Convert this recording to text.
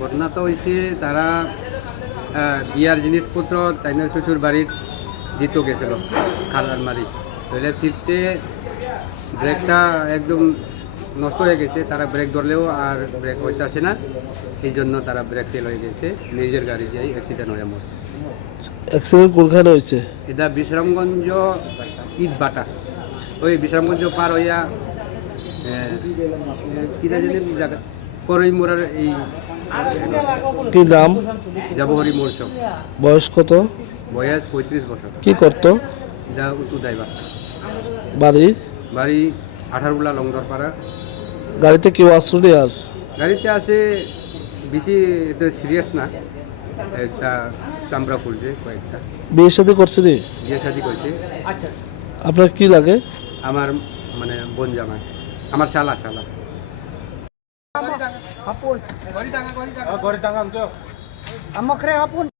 ঘটনা তো হয়েছে তারা বিয়ার জিনিসপত্র তাইনের শ্বশুর বাড়ির দিত গেছিল খালার মারি। তাহলে ফিরতে ব্রেকটা একদম নষ্ট হয়ে গেছে তারা ব্রেক ধরলেও আর ব্রেক হইতে আসে না। এই জন্য তারা ব্রেক ফেল হয়ে গেছে নিজের গাড়ি যাই অ্যাক্সিডেন্ট হয়ে মরছে। অ্যাক্সিডেন্ট কোনখানে হয়েছে এটা বিশ্রামগঞ্জ ঈদ বাটা ওই বিশ্রামগঞ্জ পার হইয়া কিনা জানি জায়গা এই কি নাম? যাবহরি মোড় সব। বয়স কত? বয়স পঁয়ত্রিশ বছর। কি করতো? এটা উত্তর ড্রাইভার বাড়ি? বাড়ি আঠারোগুলা লংদরপাড়া। গাড়িতে কেউ আসলো আর? গাড়িতে আছে বেশি এটা সিরিয়াস না। একটা চামড়া ফুলছে কয়েকটা। বিয়ে সাথে করছে রে বিয়ে শাদি করছে। আপনার কি লাগে? আমার মানে বোন জামাই। আমার শালা শালা। આપુન. ગોરી ટાંગા ગોરી ટાંગા ગોરી ટાંગા. આમ જો આ આપુન.